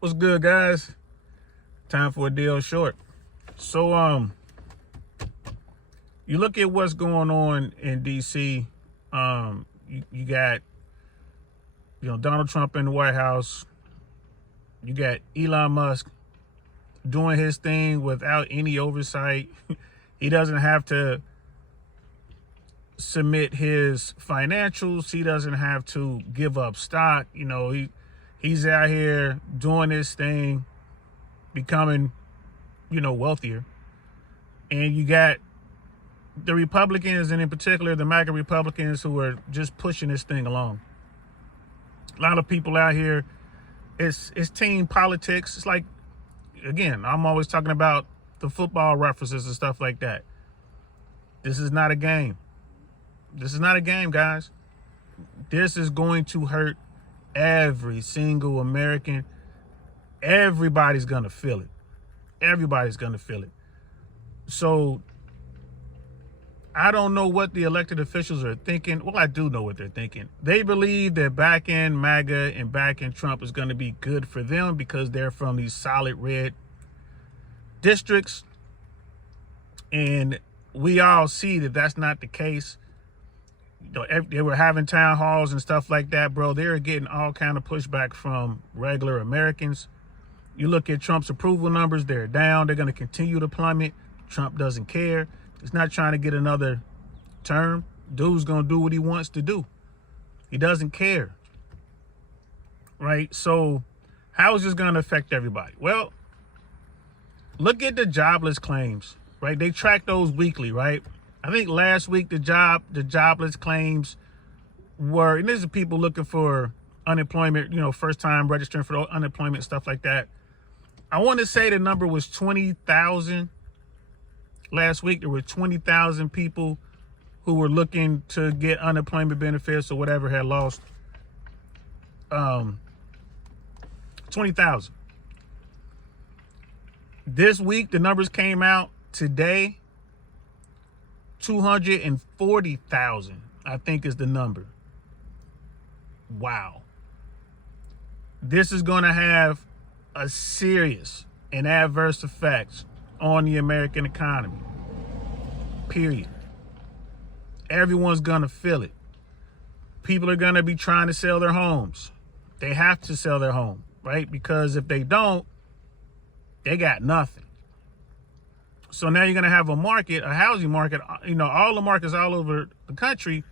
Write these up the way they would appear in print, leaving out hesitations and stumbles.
What's good, guys? Time for a deal short. So, you look at what's going on in DC. You got, Donald Trump in the White House. You got Elon Musk doing his thing without any oversight. He doesn't have to submit his financials. He doesn't have to give up stock. He's out here doing his thing, becoming, wealthier. And you got the Republicans, and in particular the MAGA Republicans, who are just pushing this thing along. A lot of people out here, it's team politics. It's like, again, I'm always talking about the football references and stuff like that. This is not a game. This is not a game, guys. This is going to hurt every single American. Everybody's going to feel it. Everybody's going to feel it. So I don't know what the elected officials are thinking. Well, I do know what they're thinking. They believe that backing MAGA and backing Trump is going to be good for them because they're from these solid red districts. And we all see that that's not the case. They were having town halls and stuff like that, bro. They're getting all kind of pushback from regular Americans. You look at Trump's approval numbers, they're down. They're going to continue to plummet. Trump doesn't care. He's not trying to get another term. Dude's going to do what he wants to do. He doesn't care. Right? So how is this going to affect everybody? Well, look at the jobless claims, right? They track those weekly, right? I think last week the jobless claims were, and these are people looking for unemployment, first time registering for unemployment, stuff like that. I want to say the number was 20,000. Last week there were 20,000 people who were looking to get unemployment benefits or whatever had lost. 20,000. This week the numbers came out today. 240,000, I think, is the number. Wow. This is going to have a serious and adverse effects on the American economy. Period. Everyone's going to feel it. People are going to be trying to sell their homes. They have to sell their home, right? Because if they don't, they got nothing. So now you're going to have a market, a housing market, all the markets all over the country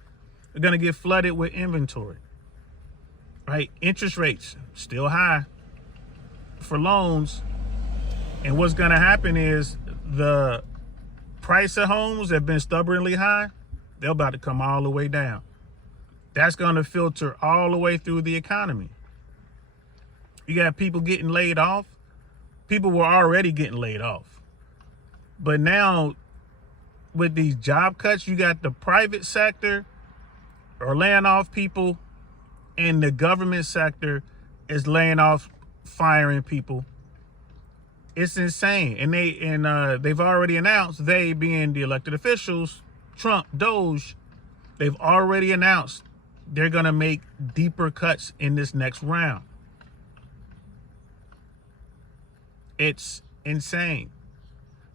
are going to get flooded with inventory, right? Interest rates still high for loans. And what's going to happen is the price of homes have been stubbornly high. They're about to come all the way down. That's going to filter all the way through the economy. You got people getting laid off. People were already getting laid off. But now, with these job cuts, you got the private sector are laying off people, and the government sector is laying off, firing people. It's insane. And they've already announced, they being the elected officials, Trump, Doge, they've already announced they're going to make deeper cuts in this next round. It's insane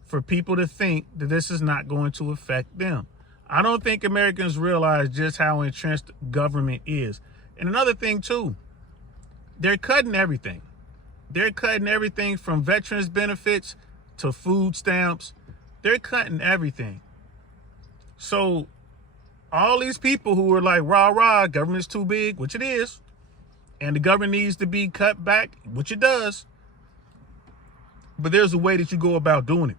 for people to think that this is not going to affect them. I don't think Americans realize just how entrenched government is. And another thing too, they're cutting everything. They're cutting everything from veterans benefits to food stamps. They're cutting everything. So all these people who are like, rah, rah, government's too big, which it is, and the government needs to be cut back, which it does. But there's a way that you go about doing it.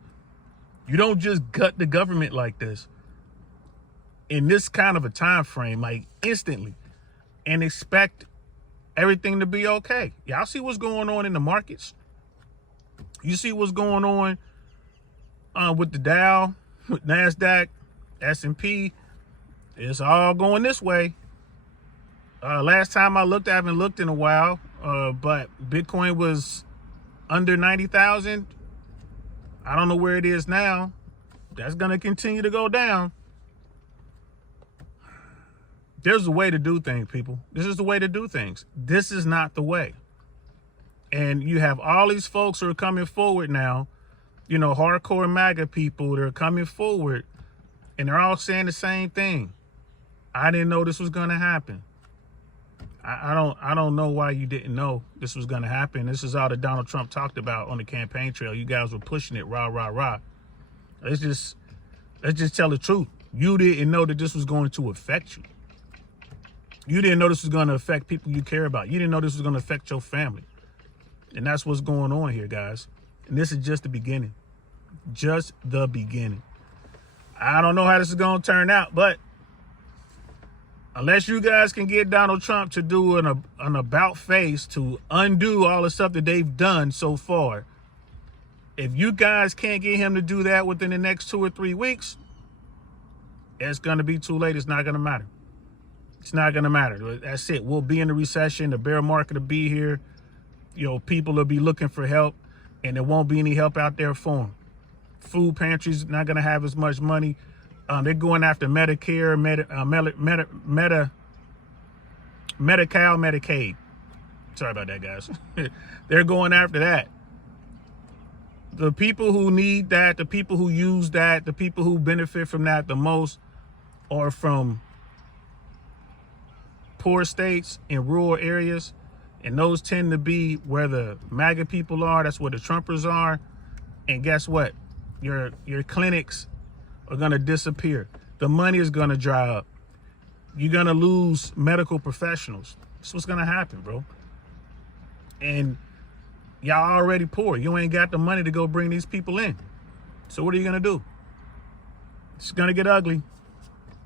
You don't just gut the government like this in this kind of a time frame, like instantly, and expect everything to be okay. Y'all see what's going on in the markets? You see what's going on with the Dow, with NASDAQ, S&P. It's all going this way. Last time I looked, I haven't looked in a while, but Bitcoin was under 90,000. I don't know where it is now. That's going to continue to go down. There's a way to do things, people. This is the way to do things. This is not the way. And you have all these folks who are coming forward now, you know, hardcore MAGA people that are coming forward, and they're all saying the same thing. I didn't know this was going to happen. I don't know why you didn't know this was going to happen. This is all that Donald Trump talked about on the campaign trail. You guys were pushing it, rah, rah, rah. Let's just tell the truth. You didn't know that this was going to affect you. You didn't know this was going to affect people you care about. You didn't know this was going to affect your family. And that's what's going on here, guys. And this is just the beginning. Just the beginning. I don't know how this is going to turn out, but unless you guys can get Donald Trump to do an about face to undo all the stuff that they've done so far, if you guys can't get him to do that within the next 2 or 3 weeks, it's going to be too late. It's not going to matter. It's not going to matter. That's it. We'll be in the recession. The bear market will be here. You know, people will be looking for help, and there won't be any help out there for them. Food pantries not going to have as much money. They're going after Medicare, Medi-Cal, Medicaid. Sorry about that, guys. They're going after that. The people who need that, the people who use that, the people who benefit from that the most are from poor states and rural areas. And those tend to be where the MAGA people are. That's where the Trumpers are. And guess what? Your clinics are going to disappear. The money is going to dry up. You're going to lose medical professionals. That's what's going to happen, bro. And y'all already poor. You ain't got the money to go bring these people in. So what are you going to do? It's going to get ugly.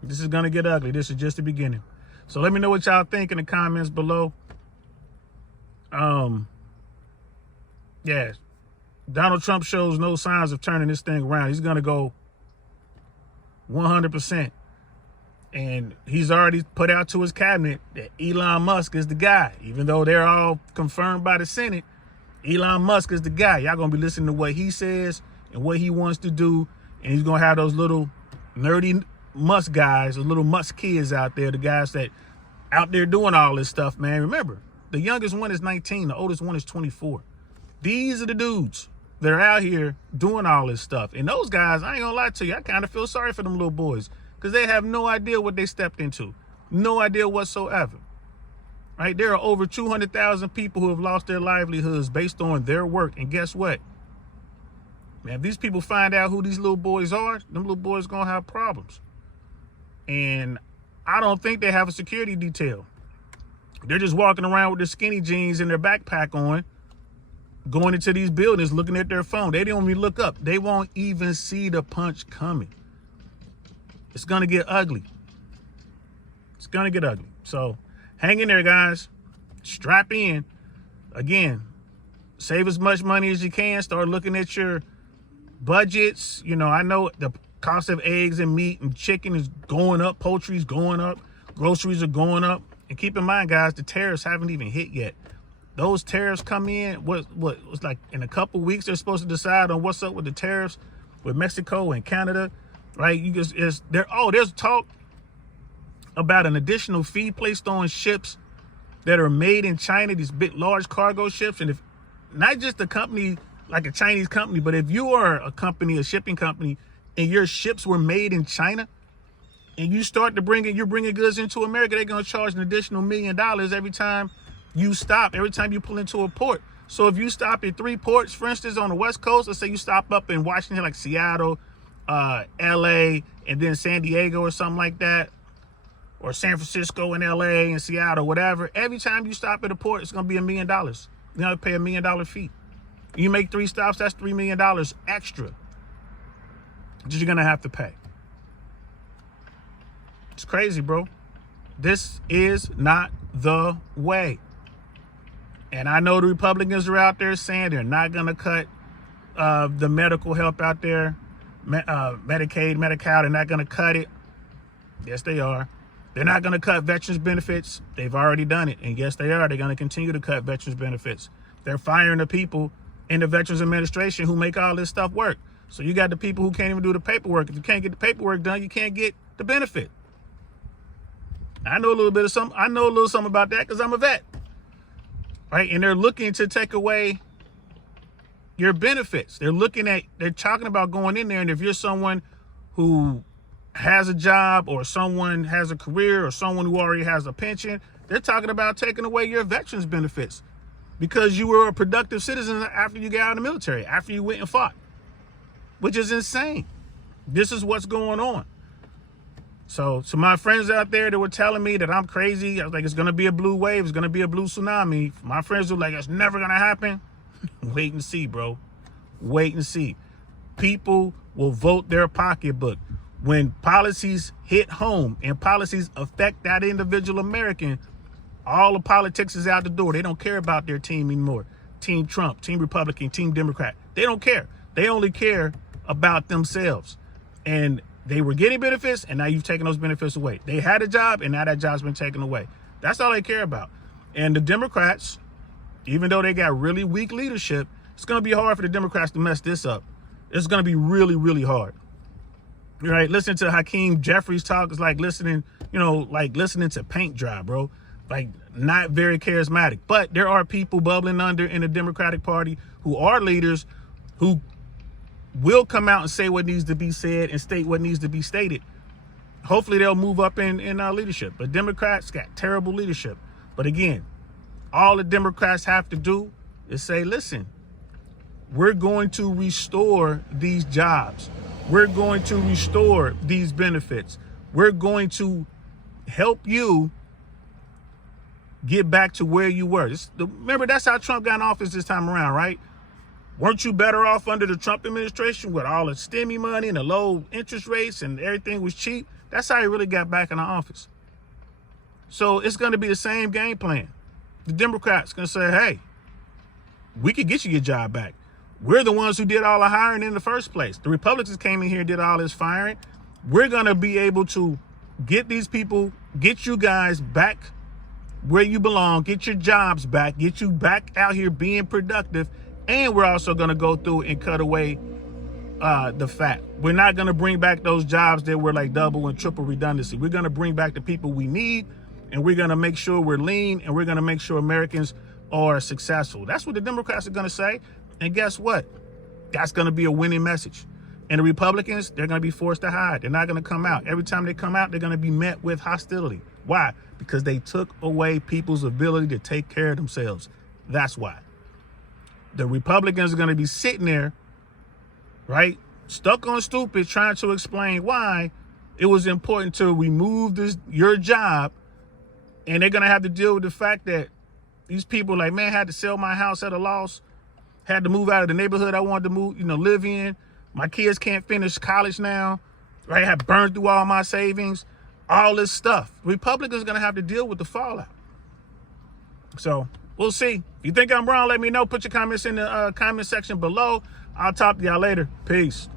This is going to get ugly. This is just the beginning. So let me know what y'all think in the comments below. Yeah, Donald Trump shows no signs of turning this thing around. He's going to go 100%. And he's already put out to his cabinet that Elon Musk is the guy. Even though they're all confirmed by the Senate, Elon Musk is the guy. Y'all going to be listening to what he says and what he wants to do. And he's going to have those little nerdy Musk guys, those little Musk kids out there, the guys that out there doing all this stuff, man. Remember, the youngest one is 19. The oldest one is 24. These are the dudes that are out here doing all this stuff. And those guys, I ain't gonna lie to you, I kind of feel sorry for them little boys because they have no idea what they stepped into. No idea whatsoever. Right? There are over 200,000 people who have lost their livelihoods based on their work. And guess what? Man, if these people find out who these little boys are, them little boys gonna have problems. And I don't think they have a security detail. They're just walking around with their skinny jeans and their backpack on, going into these buildings, looking at their phone. They don't even look up. They won't even see the punch coming. It's going to get ugly. It's going to get ugly. So hang in there, guys. Strap in. Again, save as much money as you can. Start looking at your budgets. You know, I know the cost of eggs and meat and chicken is going up. Poultry is going up. Groceries are going up. And keep in mind, guys, the tariffs haven't even hit yet. Those tariffs come in, what was like in a couple weeks, they're supposed to decide on what's up with the tariffs with Mexico and Canada, right? There's talk about an additional fee placed on ships that are made in China, these big, large cargo ships. And if not just a company like a Chinese company, but if you are a company, a shipping company, and your ships were made in China, and you start to you're bringing goods into America, they're going to charge an additional $1 million every time you stop, every time you pull into a port. So if you stop at 3 ports, for instance, on the West Coast, let's say you stop up in Washington, like Seattle, LA, and then San Diego or something like that, or San Francisco and LA and Seattle, whatever. Every time you stop at a port, it's going to be $1 million. You have to pay $1 million fee. You make 3 stops, that's $3 million extra that you're going to have to pay. It's crazy, bro. This is not the way. And I know the Republicans are out there saying they're not going to cut the medical help out there, Medicaid, Medi-Cal. They're not going to cut it. Yes, they are. They're not going to cut veterans benefits. They've already done it. And yes, they are. They're going to continue to cut veterans benefits. They're firing the people in the Veterans Administration who make all this stuff work. So you got the people who can't even do the paperwork. If you can't get the paperwork done, you can't get the benefit. I know a little something about that because I'm a vet. right? And they're looking to take away your benefits. They're talking about going in there. And if you're someone who has a job or someone has a career or someone who already has a pension, they're talking about taking away your veterans benefits because you were a productive citizen after you got out of the military, after you went and fought, which is insane. This is what's going on. So my friends out there that were telling me that I'm crazy, I was like, it's going to be a blue wave, it's going to be a blue tsunami. My friends were like, it's never going to happen. Wait and see, bro. Wait and see. People will vote their pocketbook. When policies hit home and policies affect that individual American, all the politics is out the door. They don't care about their team anymore. Team Trump, Team Republican, Team Democrat. They don't care. They only care about themselves. And they were getting benefits, and now you've taken those benefits away. They had a job, and now that job's been taken away. That's all they care about. And the Democrats, even though they got really weak leadership, it's going to be hard for the Democrats to mess this up. It's going to be really, really hard. Right? Listening to Hakeem Jeffries talk is like listening, like listening to paint dry, bro. Like, not very charismatic. But there are people bubbling under in the Democratic Party who are leaders who will come out and say what needs to be said and state what needs to be stated. Hopefully they'll move up in leadership. But Democrats got terrible leadership. But again, all the Democrats have to do is say, listen, we're going to restore these jobs. We're going to restore these benefits. We're going to help you get back to where you were. Remember, that's how Trump got in office this time around, right? Weren't you better off under the Trump administration with all the stimmy money and the low interest rates and everything was cheap? That's how he really got back in the office. So it's going to be the same game plan. The Democrats going to say, hey, we could get you your job back. We're the ones who did all the hiring in the first place. The Republicans came in here and did all this firing. We're going to be able to get these people, get you guys back where you belong, get your jobs back, get you back out here being productive. And we're also going to go through and cut away the fat. We're not going to bring back those jobs that were like double and triple redundancy. We're going to bring back the people we need, and we're going to make sure we're lean, and we're going to make sure Americans are successful. That's what the Democrats are going to say. And guess what? That's going to be a winning message. And the Republicans, they're going to be forced to hide. They're not going to come out. Every time they come out, they're going to be met with hostility. Why? Because they took away people's ability to take care of themselves. That's why. The Republicans are going to be sitting there, right, stuck on stupid, trying to explain why it was important to remove your job. And they're going to have to deal with the fact that these people like, man, had to sell my house at a loss, had to move out of the neighborhood I wanted to live in. My kids can't finish college now, right? Have burned through all my savings, all this stuff. Republicans are going to have to deal with the fallout. So we'll see. If you think I'm wrong, let me know. Put your comments in the comment section below. I'll talk to y'all later. Peace.